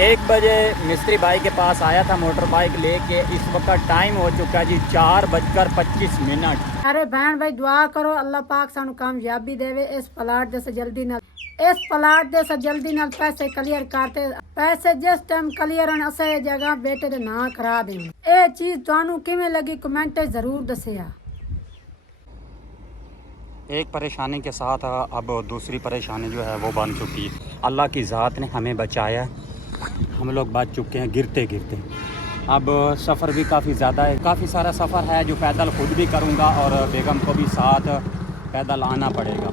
1 बजे मिस्त्री भाई के पास आया था मोटर बाइक लेके। इस वक्त टाइम हो चुका जी 4:25। अरे बहन भाई दुआ करो अल्लाह पाक सानू कामयाबी देवे। इस प्लाट दे से जल्दी नाल पैसे क्लियर करते। पैसे जिस टाइम क्लियर होने असे जगह बेटे दे ना करा दे। ये चीज तुहानू किवें लगी कमेंट जरूर दसिया। एक परेशानी के साथ अब दूसरी परेशानी जो है वो बन चुकी है। अल्लाह की ज़ात ने हमें बचाया, हम लोग बच चुके हैं गिरते गिरते। अब सफ़र भी काफ़ी ज़्यादा है, काफ़ी सारा सफ़र है जो पैदल खुद भी करूँगा और बेगम को भी साथ पैदल आना पड़ेगा।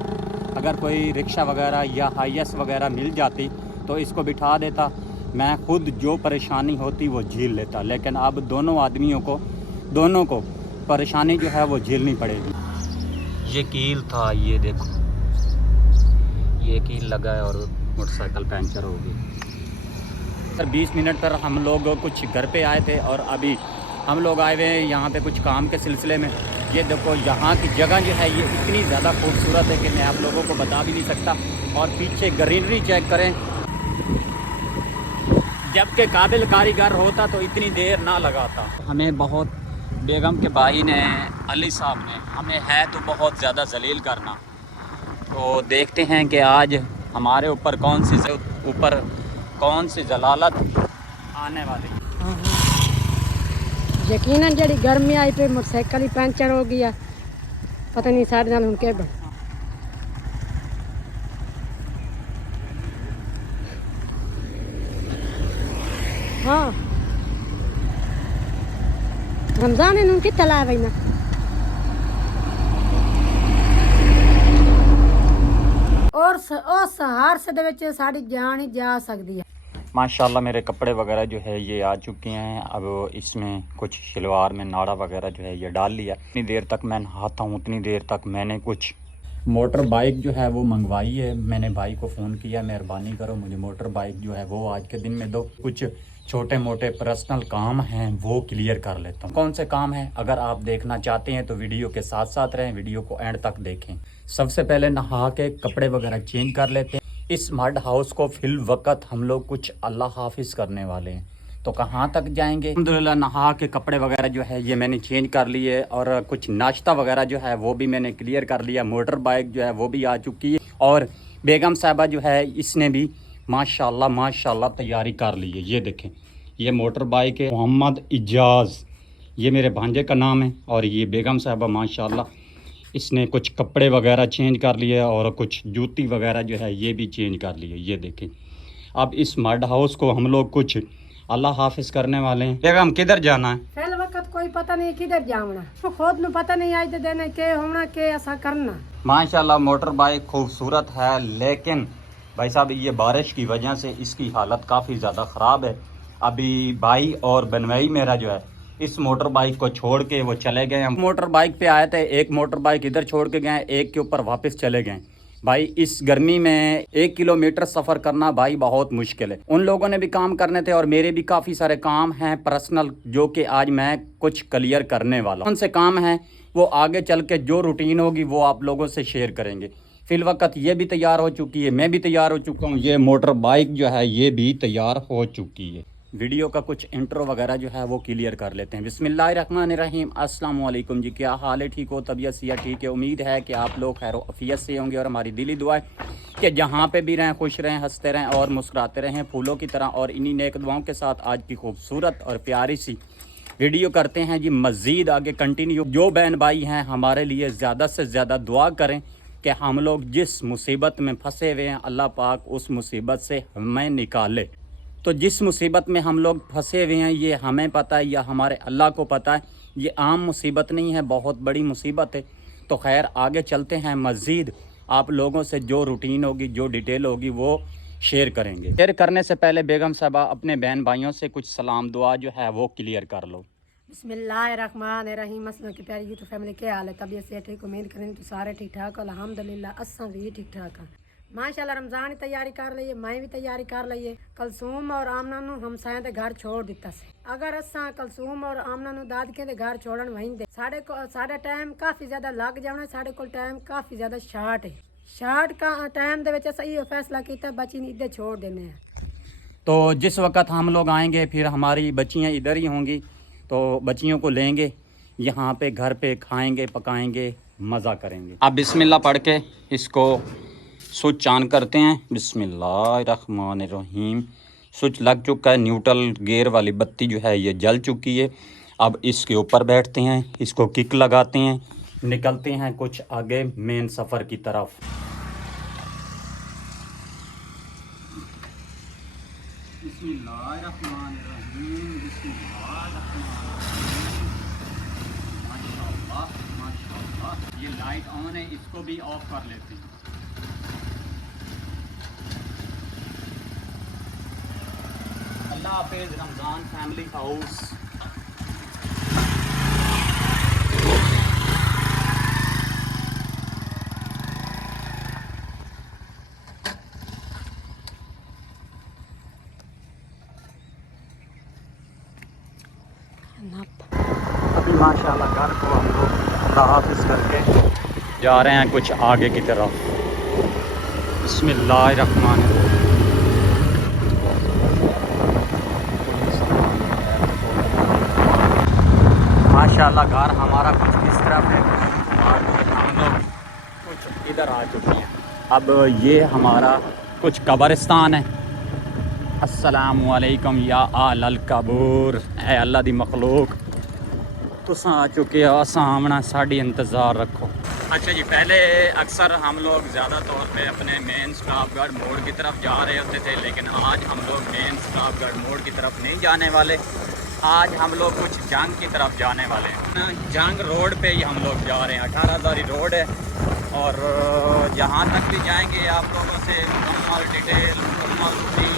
अगर कोई रिक्शा वगैरह या हाईएस वगैरह मिल जाती तो इसको बिठा देता, मैं खुद जो परेशानी होती वो झेल लेता। लेकिन अब दोनों को परेशानी जो है वो झेलनी पड़ेगी। ये कील था, ये देखो ये कील लगा है और मोटरसाइकिल पंचर हो गई। 20 मिनट पर हम लोग कुछ घर पे आए थे और अभी हम लोग आए हुए हैं यहाँ पे कुछ काम के सिलसिले में। ये देखो यहाँ की जगह जो है ये इतनी ज़्यादा खूबसूरत है कि मैं आप लोगों को बता भी नहीं सकता। और पीछे ग्रीनरी चेक करें, जबकि काबिल कारीगर होता तो इतनी देर ना लगाता। हमें बहुत बेगम के भाई ने, अली साहब ने, हमें है तो बहुत ज़्यादा जलील करना। तो देखते हैं कि आज हमारे ऊपर कौन सी जलालत आने वाली। यकीनन जड़ी गर्मी आई पे मोटरसाइकिल ही पंचर हो गया। पता नहीं साढ़े नाल हुन के हाँ रमजान इन कितना लाया भाई ना। और सहार से दे विच साड़ी जान ही जा सकती है। माशाल्लाह मेरे कपड़े वगैरह जो है ये आ चुके हैं। अब इसमें कुछ शलवार में नाड़ा वगैरह जो है ये डाल लिया। इतनी देर तक मैं नहाता हूँ उतनी देर तक मैंने कुछ मोटर बाइक जो है वो मंगवाई है। मैंने भाई को फ़ोन किया, मेहरबानी करो मुझे मोटर बाइक जो है वो आज के दिन में दो। कुछ छोटे मोटे पर्सनल काम हैं वो क्लियर कर लेता हूँ। कौन से काम हैं अगर आप देखना चाहते हैं तो वीडियो के साथ साथ रहें, वीडियो को एंड तक देखें। सबसे पहले नहा के कपड़े वगैरह चेंज कर लेते हैं। इस मड हाउस को फिल वक्त हम लोग कुछ अल्लाह हाफिज करने वाले हैं, तो कहाँ तक जाएंगे। अल्हम्दुलिल्लाह नहा के कपड़े वगैरह जो है ये मैंने चेंज कर लिए और कुछ नाश्ता वगैरह जो है वो भी मैंने क्लियर कर लिया। मोटर बाइक जो है वो भी आ चुकी है और बेगम साहबा जो है इसने भी माशाल्लाह तैयारी कर ली है। ये देखें ये मोटर बाइक है मोहम्मद इजाज़, ये मेरे भांजे का नाम है। और ये बेगम साहबा माशाल्लाह इसने कुछ कपड़े वगैरह चेंज कर लिए और कुछ जूती वगैरह जो है ये भी चेंज कर लिए। ये देखें अब इस मड हाउस को हम लोग कुछ अल्लाह हाफिज करने वाले हैं। बेगम किधर जाना है? फिल वक्त कोई पता नहीं किधर जावना, खुद ਨੂੰ पता नहीं आज देने के होना के ऐसा करना। माशाल्लाह मोटर बाइक खूबसूरत है, लेकिन भाई साहब ये बारिश की वजह से इसकी हालत काफ़ी ज़्यादा ख़राब है। अभी भाई और बनवाई मेरा जो है इस मोटर बाइक को छोड़ के वो चले गए। हम मोटर बाइक पे आए थे, एक मोटर बाइक इधर छोड़ के गए, एक के ऊपर वापस चले गए। भाई इस गर्मी में 1 किलोमीटर सफ़र करना भाई बहुत मुश्किल है। उन लोगों ने भी काम करने थे और मेरे भी काफ़ी सारे काम हैं पर्सनल जो कि आज मैं कुछ क्लियर करने वाला हूँ। उनसे काम है वो आगे चल के जो रूटीन होगी वो आप लोगों से शेयर करेंगे। फिल वक्त ये भी तैयार हो चुकी है, मैं भी तैयार हो चुका हूँ, ये मोटर बाइक जो है ये भी तैयार हो चुकी है। वीडियो का कुछ इंट्रो वगैरह जो है वो क्लियर कर लेते हैं। बिस्मिल्लाहिर्रहमानिर्रहीम, अस्सलाम वालेकुम जी। क्या हाल है? ठीक हो? तबीयत सिया ठीक है? उम्मीद है कि आप लोग खैर अफियत से होंगे और हमारी दिली दुआ है कि जहाँ पे भी रहें खुश रहें, हंसते रहें और मुस्कुराते रहें फूलों की तरह। और इन्हीं नेक दुआओं के साथ आज की खूबसूरत और प्यारी सी वीडियो करते हैं जी मज़ीद आगे कंटिन्यू। जो बहन भाई हैं हमारे लिए ज़्यादा से ज़्यादा दुआ करें कि हम लोग जिस मुसीबत में फंसे हुए हैं अल्लाह पाक उस मुसीबत से हमें निकाले। तो जिस मुसीबत में हम लोग फंसे हुए हैं ये हमें पता है या हमारे अल्लाह को पता है। ये आम मुसीबत नहीं है, बहुत बड़ी मुसीबत है। तो खैर आगे चलते हैं, मज़ीद आप लोगों से जो रूटीन होगी जो डिटेल होगी वो शेयर करेंगे। शेयर करने से पहले बेगम साहबा अपने बहन भाइयों से कुछ सलाम दुआ जो है वो क्लियर कर लो। बिस्मिल्लाहिर्रहमानिर्रहीम। अस्सलाम की प्यारी यूट्यूब फैमिली क्या हाल है? तबीयत से ठीक, उम्मीद करें तो सारे ठीक ठाक। अल्हम्दुलिल्लाह असा भी ठीक ठाक है माशाल्लाह। रमज़ान की तैयारी कर लीए, मैं भी तैयारी कर लीए। कलसूम और आमना नू हमसायां दे घर छोड़ दिता से। अगर असा कलसूम और आमना नू दादके दे घर छोड़न वहीं साढ़े टाइम काफ़ी ज़्यादा लग जाना। साढ़े को टाइम काफ़ी ज़्यादा शार्ट है। शार्ट का टाइम दे विच असा इहो फैसला किया बची नहीं इधर छोड़ देने हैं। तो जिस वक्त हम लोग आएंगे फिर हमारी बच्चियाँ इधर ही होंगी, तो बच्चियों को लेंगे यहाँ पे, घर पे खाएंगे, पकाएंगे, मज़ा करेंगे। अब बिस्मिल्लाह पढ़ के इसको स्विच ऑन करते हैं। बिस्मिल्लाहिर्रहमानिर्रहीम। स्विच लग चुका है, न्यूट्रल गियर वाली बत्ती जो है ये जल चुकी है। अब इसके ऊपर बैठते हैं, इसको किक लगाते हैं, निकलते हैं कुछ आगे मेन सफ़र की तरफ। बिस्मिल्लाहिर्रहमानिर्रहीम, बिस्मिल्लाहिर्रहमानिर्रहीम। माशाअल्लाह माशाअल्लाह। ये लाइट ऑन है, इसको भी ऑफ कर लेते हैं। अल्लाह हाफिज़। Ramzan family house. अभी माशाल्लाह घर को हम लोग हाफिज़ करके जा रहे हैं कुछ आगे की तरफ। बिस्मिल्लाहिर्रहमानिर्रहीम। माशाल्लाह घर हमारा कुछ इस तरफ है और हम लोग कुछ इधर आ चुके हैं। अब ये हमारा कुछ कब्रिस्तान है। अस्सलामु अलैकुम या आलल कबूर। ए अल्लाह दी मखलूक, तुसा आ चुके हो, सामना साड़ी इंतज़ार रखो। अच्छा जी, पहले अक्सर हम लोग ज़्यादा तौर पे अपने मेन स्टाफगढ़ मोड़ की तरफ जा रहे होते थे, लेकिन आज हम लोग मेन स्टाफगढ़ मोड़ की तरफ नहीं जाने वाले। आज हम लोग कुछ जंग की तरफ जाने वाले हैं। जंग रोड पे ही हम लोग जा रहे हैं। 18 रोड है और जहाँ तक भी जाएंगे आप लोगों से मुकम्मल डिटेल, मुकम्मल रूटीन,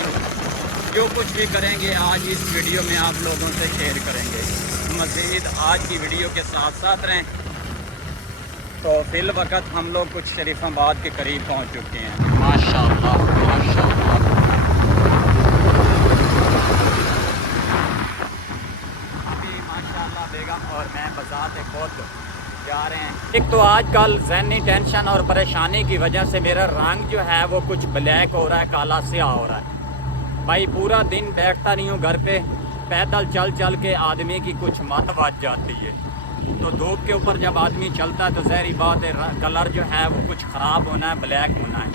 जो कुछ भी करेंगे आज इस वीडियो में आप लोगों से शेयर करेंगे। मज़ीद आज की वीडियो के साथ साथ रहें। तो फिल वक्त हम लोग कुछ शरीफाबाद के करीब पहुंच चुके हैं। माशाअल्लाह माशाअल्लाह। अभी माशाअल्लाह बेगम और मैं बज़ात खुद जा रहे हैं। एक तो आजकल ज़हनी टेंशन और परेशानी की वजह से मेरा रंग जो है वो कुछ ब्लैक हो रहा है, काला स्याह हो रहा है। भाई पूरा दिन बैठता नहीं हूँ घर पे, पैदल चल चल के आदमी की कुछ मत बच जाती है। तो धूप के ऊपर जब आदमी चलता है तो ज़ाहिर बात है कलर जो है वो कुछ ख़राब होना है, ब्लैक होना है।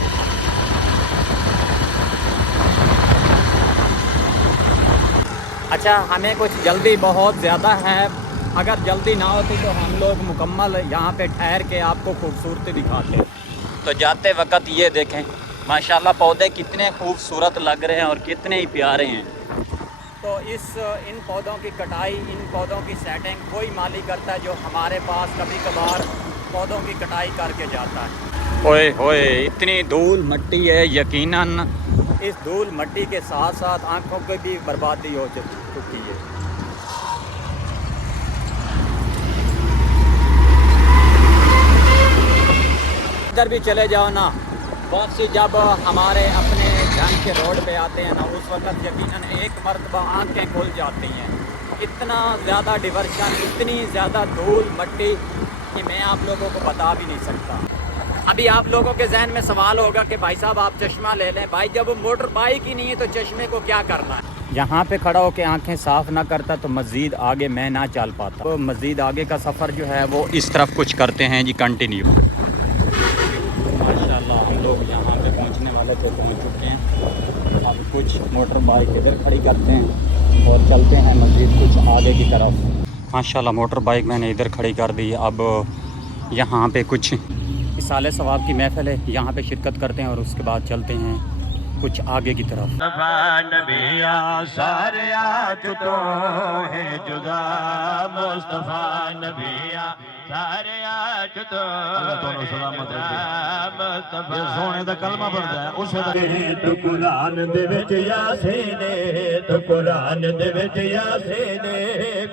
अच्छा, हमें कुछ जल्दी बहुत ज़्यादा है। अगर जल्दी ना होती तो हम लोग मुकम्मल यहाँ पे ठहर के आपको खूबसूरती दिखाते। तो जाते वक्त ये देखें माशाल्लाह पौधे कितने खूबसूरत लग रहे हैं और कितने ही प्यारे हैं। तो इन पौधों की कटाई, इन पौधों की सेटिंग कोई माली करता है जो हमारे पास कभी कभार पौधों की कटाई करके जाता है। ओए होए, इतनी धूल मट्टी है, यकीनन इस धूल मट्टी के साथ साथ आँखों की भी बर्बादी हो चुकी है। इधर भी चले जाओ ना, बहुत सी जब हमारे अपने जंग के रोड पे आते हैं ना, उस वक्त यकीनन एक मरतबा आँखें खुल जाती हैं। इतना ज़्यादा डिवर्शन, इतनी ज़्यादा धूल मट्टी कि मैं आप लोगों को बता भी नहीं सकता। अभी आप लोगों के जहन में सवाल होगा कि भाई साहब आप चश्मा ले लें। भाई जब मोटर बाइक ही नहीं है तो चश्मे को क्या करना है। यहाँ पे खड़ा होकर आंखें साफ ना करता तो मज़ीद आगे मैं ना चल पाता। तो मज़ीद आगे का सफ़र जो है वो इस तरफ कुछ करते हैं जी, कंटिन्यू। माशाल्लाह हम लोग यहाँ पे पहुँचने वाले थे, पहुँच चुके हैं। अब कुछ मोटर बाइक इधर खड़ी करते हैं और चलते हैं मज़ीद कुछ आगे की तरफ। माशाल्लाह मोटर बाइक मैंने इधर खड़ी कर दी। अब यहाँ पे कुछ साले सवाब की महफिल है, यहाँ पे शिरकत करते हैं और उसके बाद चलते हैं कुछ आगे की तरफ। सोने दा कलमा पढ़दा है उस तो कुरान दे विच यासीन, तो कुरान दे विच यासीन,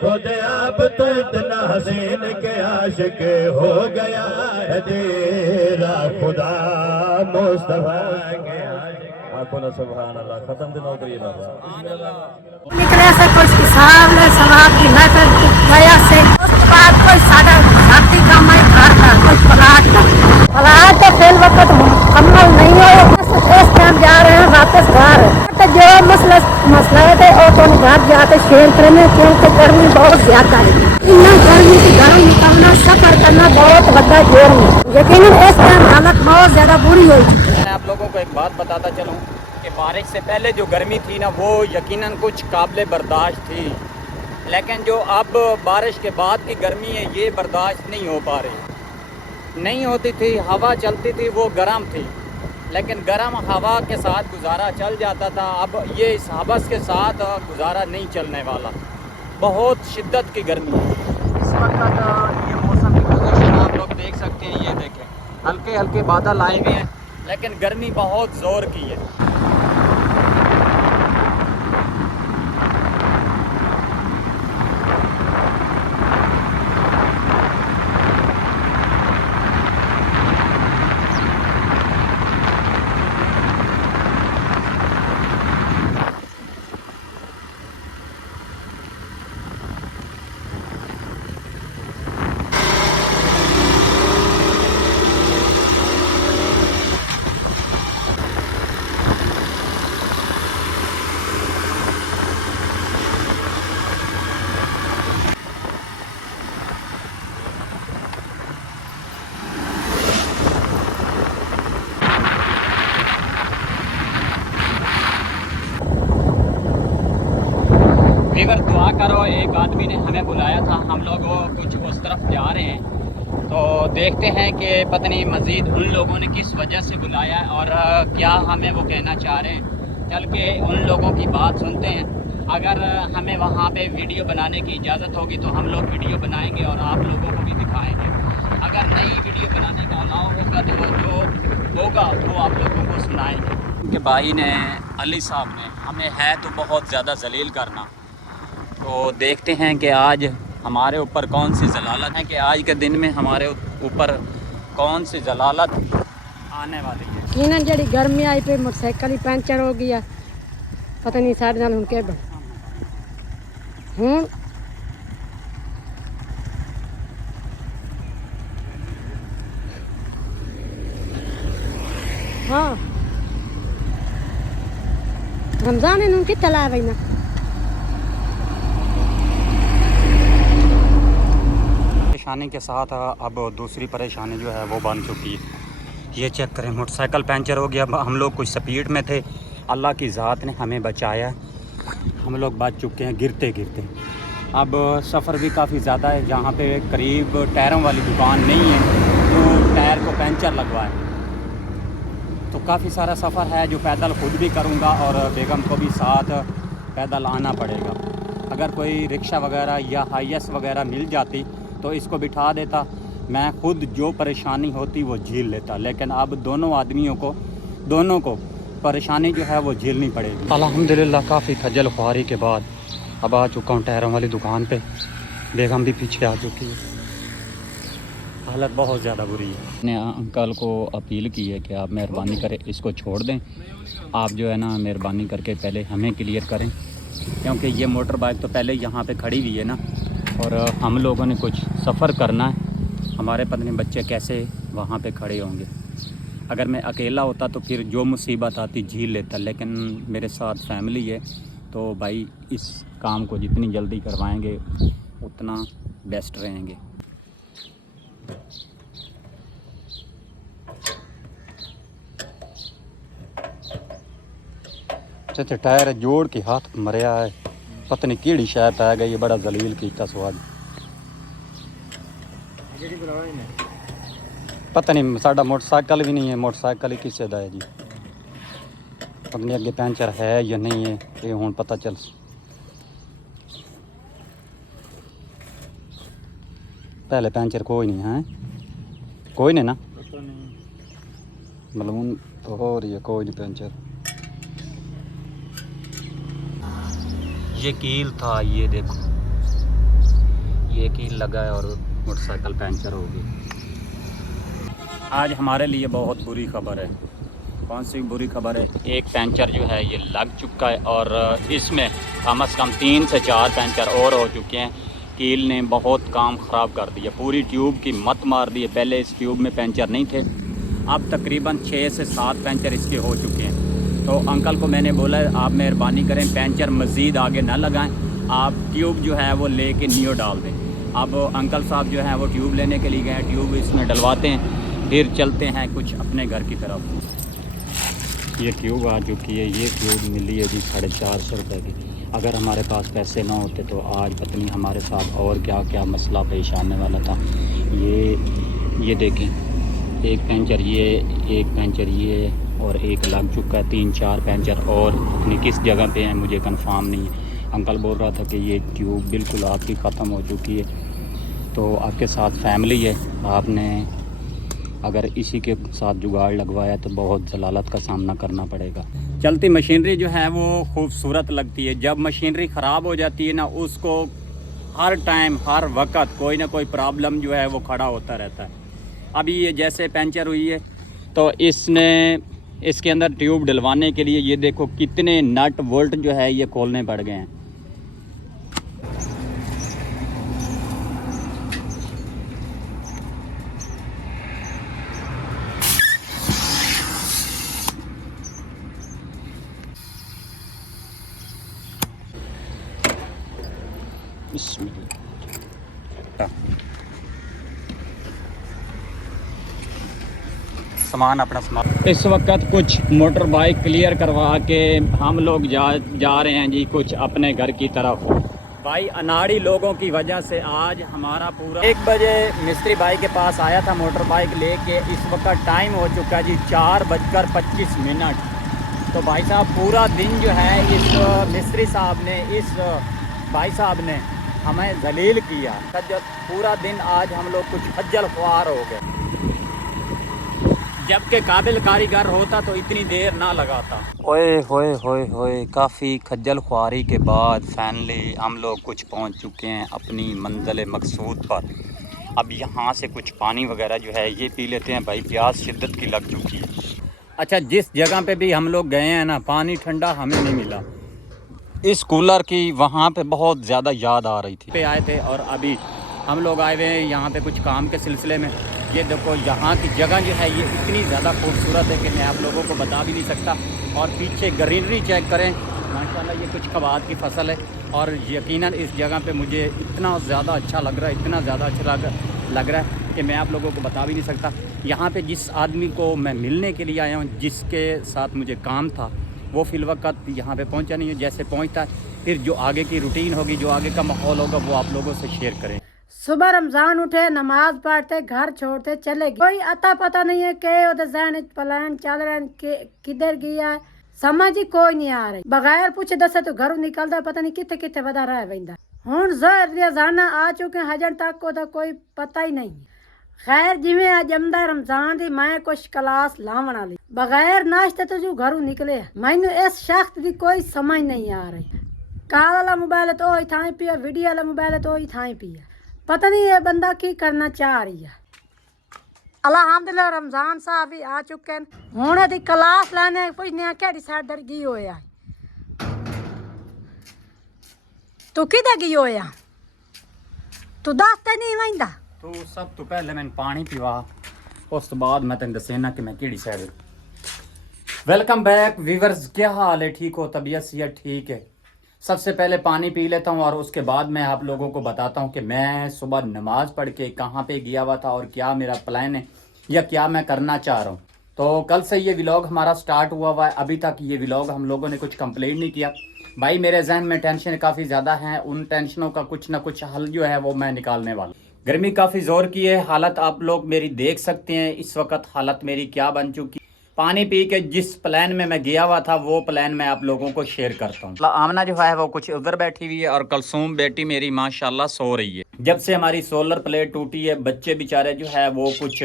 खुद आप तो इतना हसीन के आशिक हो गया है तेरा खुदा मुस्तफा के आशिक। सुभान अल्लाह। खत्म दिन नौकरी बाबा निकले से कुछ हिसाब ले सवाब की महफिल गया से उसके बाद कोई सादा शादी का मैं घर का कुछ प्लाट तो फिल वक्त मुकम्मल नहीं हो, इस टाइम जा रहे हैं वापस घर। तो जो मसला है और तो घर जाते शेयर करने क्योंकि गर्मी बहुत ज्यादा है। इतना गर्मी से घर निकलना सफर करना बहुत बड़ा जोर है। लेकिन इस टाइम हालत बहुत ज्यादा बुरी हुई। मैं आप लोगों को एक बात बताता चलूँ कि बारिश से पहले जो गर्मी थी ना वो यकीनन कुछ काबिल बर्दाश्त थी, लेकिन जो अब बारिश के बाद की गर्मी है ये बर्दाश्त नहीं हो पा रही। नहीं होती थी, हवा चलती थी वो गर्म थी, लेकिन गर्म हवा के साथ गुजारा चल जाता था। अब ये इस हवस के साथ गुजारा नहीं चलने वाला, बहुत शिद्दत की गर्मी है इस वक्त। ये मौसम की पोजीशन आप लोग देख सकते हैं, ये देखें हल्के हल्के बादल आए हुए हैं लेकिन गर्मी बहुत ज़ोर की है। अगर दुआ करो, एक आदमी ने हमें बुलाया था, हम लोग कुछ उस तरफ जा रहे हैं, तो देखते हैं कि पता नहीं मज़ीद उन लोगों ने किस वजह से बुलाया है और क्या हमें वो कहना चाह रहे हैं। चल के उन लोगों की बात सुनते हैं। अगर हमें वहाँ पे वीडियो बनाने की इजाज़त होगी तो हम लोग वीडियो बनाएंगे और आप लोगों को भी दिखाएंगे। अगर नहीं वीडियो बनाने का अलाउ होगा तो जो होगा वो आप लोगों को सुनाएंगे। कि भाई ने, अली साहब ने हमें है तो बहुत ज़्यादा जलील करना, तो देखते हैं कि आज हमारे ऊपर कौन सी जलालत है, कि आज के दिन में हमारे ऊपर कौन सी जलालत आने वाली है। यकीनन जड़ी गर्मी आई पे मोटरसाइकिल ही पंचर हो गया, पता नहीं साढ़े नाल उनके हाँ रमजान है उनकी तला भाई ना। परेशानी के साथ अब दूसरी परेशानी जो है वो बन चुकी है। ये चेक करें, मोटरसाइकिल पंचर हो गया। हम लोग कुछ स्पीड में थे, अल्लाह की ज़ात ने हमें बचाया, हम लोग बच चुके हैं गिरते गिरते। अब सफ़र भी काफ़ी ज़्यादा है, जहाँ पे करीब टायरों वाली दुकान नहीं है तो टायर को पंचर लगवाए, तो काफ़ी सारा सफ़र है जो पैदल खुद भी करूँगा और बेगम को भी साथ पैदल आना पड़ेगा। अगर कोई रिक्शा वगैरह या हाईएस वगैरह मिल जाती तो इसको बिठा देता, मैं खुद जो परेशानी होती वो झेल लेता, लेकिन अब दोनों को परेशानी जो है वो झेलनी पड़ेगी। अल्हम्दुलिल्लाह काफ़ी खज्जल ख्वारी के बाद अब आ चुका हूँ टायरों वाली दुकान पे। बेगम भी पीछे आ चुकी है, हालत बहुत ज़्यादा बुरी है। मैंने अंकल को अपील की है कि आप मेहरबानी करें इसको छोड़ दें, आप जो है ना मेहरबानी करके पहले हमें क्लियर करें, क्योंकि ये मोटर बाइक तो पहले यहाँ पे खड़ी हुई है ना, और हम लोगों ने कुछ सफ़र करना है, हमारे पत्नी बच्चे कैसे वहाँ पे खड़े होंगे। अगर मैं अकेला होता तो फिर जो मुसीबत आती झेल लेता, लेकिन मेरे साथ फैमिली है, तो भाई इस काम को जितनी जल्दी करवाएंगे उतना बेस्ट रहेंगे। अच्छा टायर जोड़ के हाथ मरिया है, पता नहीं केड़ी शायद पै गई, बड़ा जलील किया स्वाद। पता नहीं साडा मोटरसाइकिल भी नहीं है, मोटरसाइकिल ही किसे दा है जी, पता नहीं अगे पंचर है या नहीं है, ये हुण पता चल। पहले पंचर कोई नहीं है, कोई नहीं ना, मतलब तो हो रही है कोई नहीं पंचर। ये कील था, ये देखो ये कील लगा है और मोटरसाइकिल पंचर हो गई। आज हमारे लिए बहुत बुरी खबर है। कौन सी बुरी खबर है? एक पंचर जो है ये लग चुका है और इसमें कम से कम 3 से 4 पंचर और हो चुके हैं। कील ने बहुत काम ख़राब कर दिया, पूरी ट्यूब की मत मार दी है। पहले इस ट्यूब में पंचर नहीं थे, अब तकरीबन 6 से 7 पंचर इसके हो चुके हैं। तो अंकल को मैंने बोला आप मेहरबानी करें पंचर मज़ीद आगे ना लगाएं, आप ट्यूब जो है वो लेके नियो डाल दें। अब अंकल साहब जो है वो ट्यूब लेने के लिए गए, ट्यूब इसमें डलवाते हैं, फिर चलते हैं कुछ अपने घर की तरफ। ये ट्यूब आ चुकी है, ये ट्यूब मिली है जी 450 रुपये की। अगर हमारे पास पैसे ना होते तो आज पता नहीं हमारे साथ और क्या क्या मसला पेश आने वाला था। ये देखें, एक पंचर ये, एक पंचर ये, और एक लग चुका है, 3-4 पंचर और अपनी किस जगह पे हैं मुझे कंफर्म नहीं है। अंकल बोल रहा था कि ये ट्यूब बिल्कुल आपकी ख़त्म हो चुकी है, तो आपके साथ फैमिली है, आपने अगर इसी के साथ जुगाड़ लगवाया तो बहुत जलालत का सामना करना पड़ेगा। चलती मशीनरी जो है वो खूबसूरत लगती है, जब मशीनरी ख़राब हो जाती है ना, उसको हर टाइम हर वक्त कोई ना कोई प्रॉब्लम जो है वो खड़ा होता रहता है। अभी ये जैसे पंचर हुई है तो इसके अंदर ट्यूब डलवाने के लिए ये देखो कितने नट बोल्ट जो है ये खोलने पड़ गए हैं। सामान अपना सामान इस वक्त कुछ मोटर बाइक क्लियर करवा के हम लोग जा रहे हैं जी कुछ अपने घर की तरफ। भाई अनाड़ी लोगों की वजह से आज हमारा पूरा 1 बजे मिस्त्री भाई के पास आया था मोटर बाइक लेके, इस वक्त टाइम हो चुका है जी 4:25। तो भाई साहब पूरा दिन जो है इस मिस्त्री साहब ने, इस भाई साहब ने हमें जलील किया। पूरा दिन आज हम लोग कुछ खज्जल ख्वार हो गए, जबकि काबिल कारीगर होता तो इतनी देर ना लगाता। ओए होए होए होए, काफ़ी खज्जल ख्वारी के बाद फाइनली हम लोग कुछ पहुंच चुके हैं अपनी मंजिल मकसूद पर। अब यहाँ से कुछ पानी वगैरह जो है ये पी लेते हैं भाई, प्यास शिद्दत की लग चुकी है। अच्छा, जिस जगह पे भी हम लोग गए हैं ना, पानी ठंडा हमें नहीं मिला। इस कूलर की वहाँ पे बहुत ज़्यादा याद आ रही थी। पे आए थे और अभी हम लोग आए हुए हैं यहाँ पे कुछ काम के सिलसिले में। ये देखो यहाँ की जगह जो है ये इतनी ज़्यादा खूबसूरत है कि मैं आप लोगों को बता भी नहीं सकता। और पीछे ग्रीनरी चेक करें, माशाल्लाह ये कुछ कबाद की फसल है और यकीनन इस जगह पे मुझे इतना ज़्यादा अच्छा लग रहा है, इतना ज़्यादा अच्छा लग रहा है कि मैं आप लोगों को बता भी नहीं सकता। यहाँ पे जिस आदमी को मैं मिलने के लिए आया हूँ, जिसके साथ मुझे काम था, वो फ़िलवक़्त यहाँ पे पहुँचा नहीं है। जैसे पहुँचता है फिर जो आगे की रूटीन होगी, जो आगे का माहौल होगा, वो आप लोगों से शेयर करें। सुबह रमजान उठे, नमाज पढ़ते, घर छोड़ते चले गए, कोई अता पता नहीं है के उधर जहन प्लान चल रहा है किधर गया है, समझ ही कोई नहीं आ रही। बगैर पूछे दसे तो घरों निकलता पता नहीं कितने कितने बदा रहा है। हुण जाना आ चुके हजन तक को तो कोई पता ही नहीं। खैर जिमें अज आमदा रमजान दी मैं कुछ क्लास लावन वाली बगैर नाश्ते तो जो घरों निकले, मैनू इस शख्स की कोई समझ नहीं आ रही। काल वाला मोबाइल तो ही थाई पिया, वीडियो वाला मोबाइल तो ही थाई पिया, पता नहीं ये बंदा की करना चाह रही है। अलहमदुलिल्लाह रमजान साहब भी आ चुके हैं, हुण दी क्लास लाने पुछने केड़ी साइड दर गई होया, तू किधर गई होया, तू दसते नहीं वहिंदा। तो सब तो पहले मैंने पानी पीवा, उस बाद मैं तेन दसेना कि मैं केड़ी साइड। वेलकम बैक व्यूअर्स, क्या हाल है, ठीक हो, तबीयत सेहत ठीक है। सबसे पहले पानी पी लेता हूँ और उसके बाद मैं आप लोगों को बताता हूँ कि मैं सुबह नमाज पढ़ के कहाँ पे गया हुआ था और क्या मेरा प्लान है या क्या मैं करना चाह रहा हूँ। तो कल से ये व्लॉग हमारा स्टार्ट हुआ है, अभी तक ये व्लॉग हम लोगों ने कुछ कंप्लीट नहीं किया। भाई मेरे जहन में टेंशन काफ़ी ज़्यादा हैं, उन टेंशनों का कुछ ना कुछ हल जो है वो मैं निकालने वाला। गर्मी काफ़ी ज़ोर की है, हालत आप लोग मेरी देख सकते हैं इस वक्त, हालत मेरी क्या बन चुकी। पानी पी के जिस प्लान में मैं गया हुआ था वो प्लान मैं आप लोगों को शेयर करता हूँ। आमना जो है वो कुछ उधर बैठी हुई है और कलसूम बेटी मेरी माशाल्लाह सो रही है। जब से हमारी सोलर प्लेट टूटी है, बच्चे बेचारे जो है वो कुछ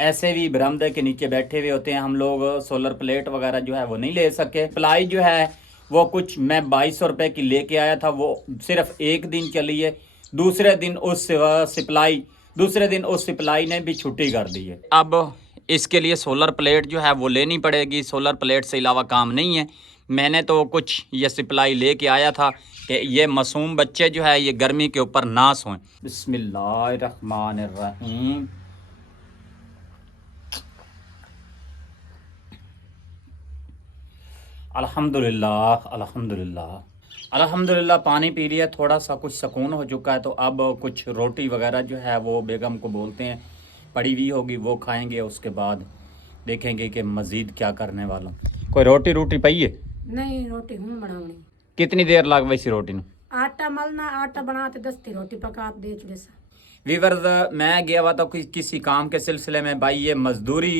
ऐसे भी बरामदे के नीचे बैठे हुए होते हैं। हम लोग सोलर प्लेट वगैरह जो है वो नहीं ले सके। सप्लाई जो है वो कुछ मैं 2200 रुपये की लेके आया था, वो सिर्फ 1 दिन चली है। दूसरे दिन उस सप्लाई ने भी छुट्टी कर दी है। अब इसके लिए सोलर प्लेट जो है वो लेनी पड़ेगी, सोलर प्लेट से अलावा काम नहीं है। मैंने तो कुछ ये सप्लाई लेके आया था कि ये मासूम बच्चे जो है ये गर्मी के ऊपर ना सोएं। बिस्मिल्लाहिर्रहमानिर्रहीम। अल्हम्दुलिल्लाह अल्हम्दुलिल्लाह अल्हम्दुलिल्लाह। पानी पी लिया, थोड़ा सा कुछ सुकून हो चुका है। तो अब कुछ रोटी वगैरह जो है वो बेगम को बोलते हैं पड़ी हुई होगी, वो खाएंगे। उसके बाद देखेंगे कि मज़ीद क्या करने वाला हूँ। कोई रोटी रोटी पई है? नहीं, रोटी हूँ बनावनी। कितनी देर लग वैसी रोटी ਨੂੰ? आटा मलना, आटा बनाते 10 की रोटी पका दे चुके सा। वीवर्स, मैं गया हुआ था किसी काम के सिलसिले में भाई। ये मजदूरी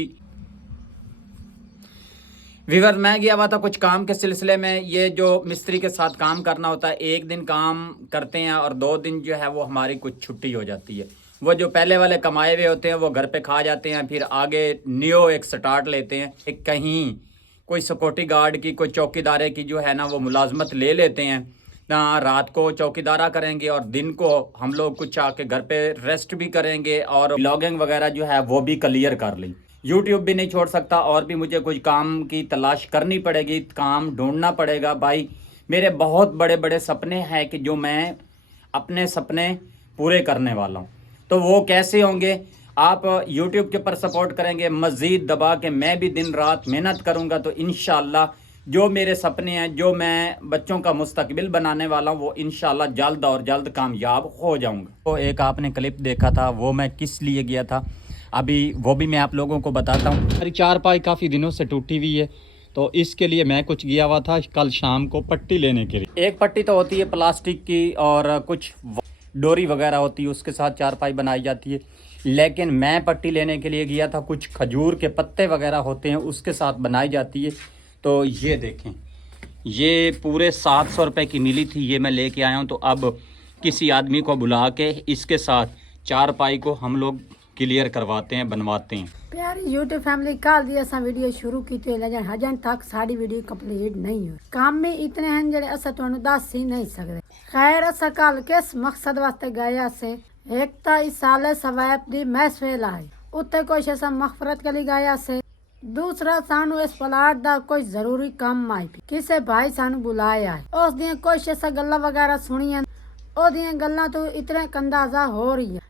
वीवर मैं गया हुआ था कुछ काम के सिलसिले में। ये जो मिस्त्री के साथ काम करना होता है, एक दिन काम करते हैं और 2 दिन जो है वो हमारी कुछ छुट्टी हो जाती है। वो जो पहले वाले कमाए हुए होते हैं वो घर पे खा जाते हैं, फिर आगे न्यू एक स्टार्ट लेते हैं। एक कहीं कोई सिक्योरिटी गार्ड की, कोई चौकीदारे की जो है ना वो मुलाजमत ले लेते हैं ना। रात को चौकीदारा करेंगे और दिन को हम लोग कुछ आके घर पे रेस्ट भी करेंगे और ब्लॉगिंग वगैरह जो है वो भी क्लियर कर ली। यूट्यूब भी नहीं छोड़ सकता और भी मुझे कुछ काम की तलाश करनी पड़ेगी, काम ढूंढना पड़ेगा भाई। मेरे बहुत बड़े बड़े सपने हैं कि जो मैं अपने सपने पूरे करने वाला हूँ। तो वो कैसे होंगे? आप यूट्यूब के ऊपर सपोर्ट करेंगे, मज़ीद दबा के मैं भी दिन रात मेहनत करूँगा तो इंशाल्लाह जो मेरे सपने हैं, जो मैं बच्चों का मुस्तकबिल बनाने वाला हूँ, वो इंशाल्लाह जल्द और जल्द कामयाब हो जाऊँगा। तो एक आपने क्लिप देखा था, वो मैं किस लिए गया था अभी वो भी मैं आप लोगों को बताता हूँ। मेरी चारपाई काफ़ी दिनों से टूटी हुई है, तो इसके लिए मैं कुछ गया हुआ था कल शाम को पट्टी लेने के लिए। एक पट्टी तो होती है प्लास्टिक की और कुछ डोरी वगैरह होती है, उसके साथ चारपाई बनाई जाती है। लेकिन मैं पट्टी लेने के लिए गया था, कुछ खजूर के पत्ते वगैरह होते हैं उसके साथ बनाई जाती है। तो ये देखें, ये पूरे 700 रुपये की मिली थी, ये मैं लेके आया हूँ। तो अब किसी आदमी को बुला के इसके साथ चारपाई को हम लोग क्लियर करवाते हैं, बनवाते हैं। प्यारी यूट्यूब फैमिली, कल दी असां वीडियो शुरू की लेकिन हजन तक साड़ी वीडियो कंप्लीट नहीं हुई। काम में इतने हैं जेडे असां तुहानू दस ही नहीं सकते। खैर, असां कल किस मकसद वास्ते गए से? एक तो इस साल सवैब दी महफिल आई, उत्ते कुछ असां मगफरत के लिए गए से। दूसरा सानू इस प्लाट दा कोई जरूरी काम आई पी, किसे भाई सानू बुलाया है। उस दियां कुछ असां गल्लां वगैरह सुनियां, ओदियां गल्लां तो इतने अंदाजा हो रही है।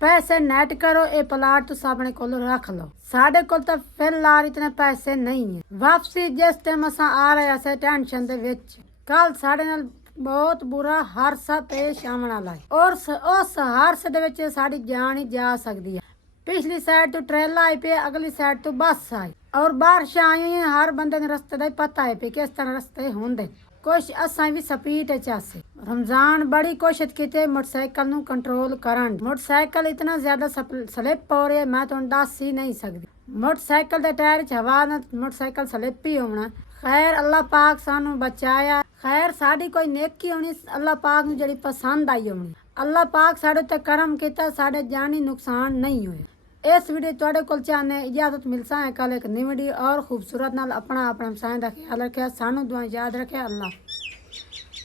पैसे नेट करो, ये प्लाट तुस अपने कोल रख लो। साढ़े कोल तो फिलहाल इतने पैसे नहीं है। वापसी जिस टाइम असां आ रहे से टेंशन दे विच, कल साढ़े नाल बहुत बुरा हादसा पेश आने वाला है और उस हादसे दे विच साड़ी जान ही जा सकती है। पिछली साइड तो ट्रेला आई पे, अगली साइड तो बस आई और बारिश आई हुई है। हर बंदे ने रस्ते का पता है पे किस तरह रस्ते होंगे। कुछ असां भी स्पीड चासे। रमजान बड़ी कोशिश की मोटरसाइकिल नू कंट्रोल करन। मोटरसाइकिल इतना ज्यादा स्लिप हो रही है, मैं तो दस ही नहीं सकती। मोटरसाइकिल के टायर च हवा ना मोटरसाइकिल स्लिप ही होना। खैर, अल्लाह पाक सानू बचाया। खैर, साड़ी कोई नेकी होनी अल्लाह पाक नू जड़ी पसंद आई होनी। अल्लाह पाक साढ़े ते करम किया, साढ़े जानी नुकसान नहीं हुए। इस वीडियो तुहाडे कोल चाहने इजाजत मिलसा है कल एक नई वीडियो और खूबसूरत नाल। अपना अपना हमसाए दा ख्याल रखे, सानू दुआ याद रखे। अल्लाह।